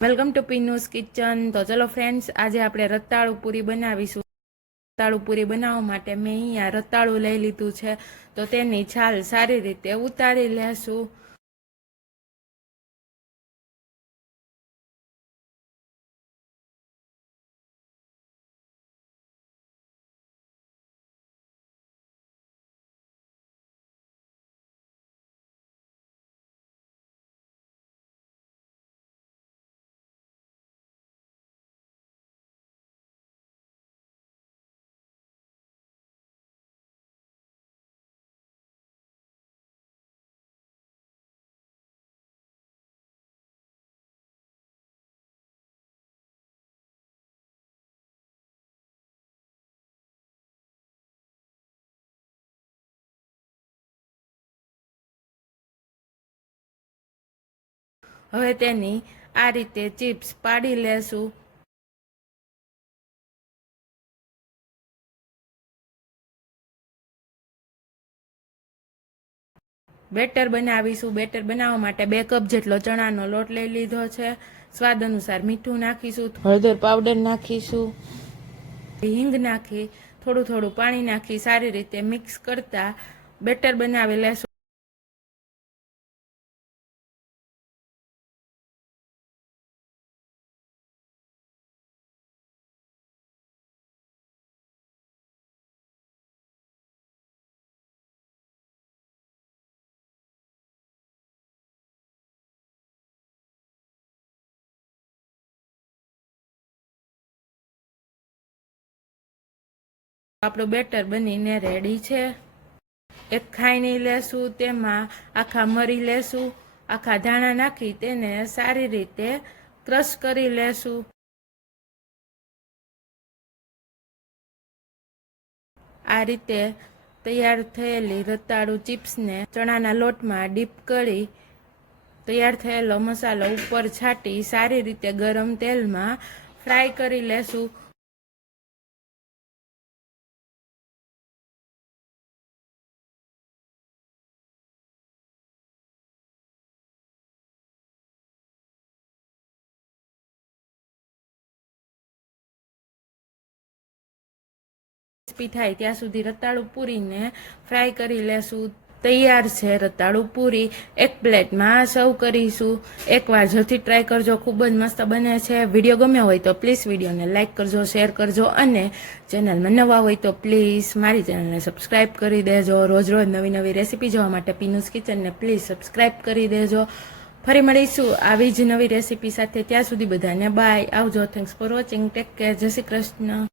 Welcome to પીનૂસ kitchen. તો ચલો friends, આજે આપણે રતાળુ પૂરી બનાવીશું। રતાળુ પૂરી બનાવવા માટે મેં અહીંયા રતાળુ લઈ લીધું છે, તો તેની છાલ સારી રીતે ઉતારી લેશું। હવે તેની આ રીતે ચિપ્સ પાડી લેશું। બેટર બનાવીશું। બેટર બનાવવા માટે 2 કપ જેટલો ચણાનો લોટ લઈ લીધો છે। સ્વાદ અનુસાર મીઠું નાખીશું, હળદર પાવડર નાખીશું, હિંગ નાખી થોડું થોડું પાણી નાખી સારી રીતે મિક્સ કરતા બેટર બનાવી લેશું। આપણું બેટર બનીને રેડી છે। એક ખાયણી લેશું, તેમાં આખા મરી લેશું, આખા ધાણા નાખી તેને સારી રીતે ક્રશ કરી લેશું। આ રીતે તૈયાર થયેલી રતાળુ ચિપ્સને ચણાના લોટમાં ડીપ કરી તૈયાર થયેલો મસાલો ઉપર છાંટી સારી રીતે ગરમ તેલમાં ફ્રાય કરી લેશું। થાય ત્યાં સુધી રતાળુ પૂરીને ફ્રાય કરી લેશું। તૈયાર છે રતાળુ પૂરી। એક પ્લેટમાં સર્વ કરીશું। એકવાર જરૂરથી ટ્રાય કરજો, ખૂબ જ મસ્ત બને છે। વિડીયો ગમ્યો હોય તો પ્લીઝ વિડીયોને લાઇક કરજો, શેર કરજો અને ચેનલમાં નવા હોય તો પ્લીઝ મારી ચેનલને સબસ્ક્રાઈબ કરી દેજો। રોજ રોજ નવી નવી રેસીપી જોવા માટે પીનૂસ કિચનને પ્લીઝ સબસ્ક્રાઈબ કરી દેજો। ફરી મળીશું આવી જ નવી રેસીપી સાથે। ત્યાં સુધી બધાને બાય, આવજો। Thanks for watching, take care, જય શ્રી કૃષ્ણ।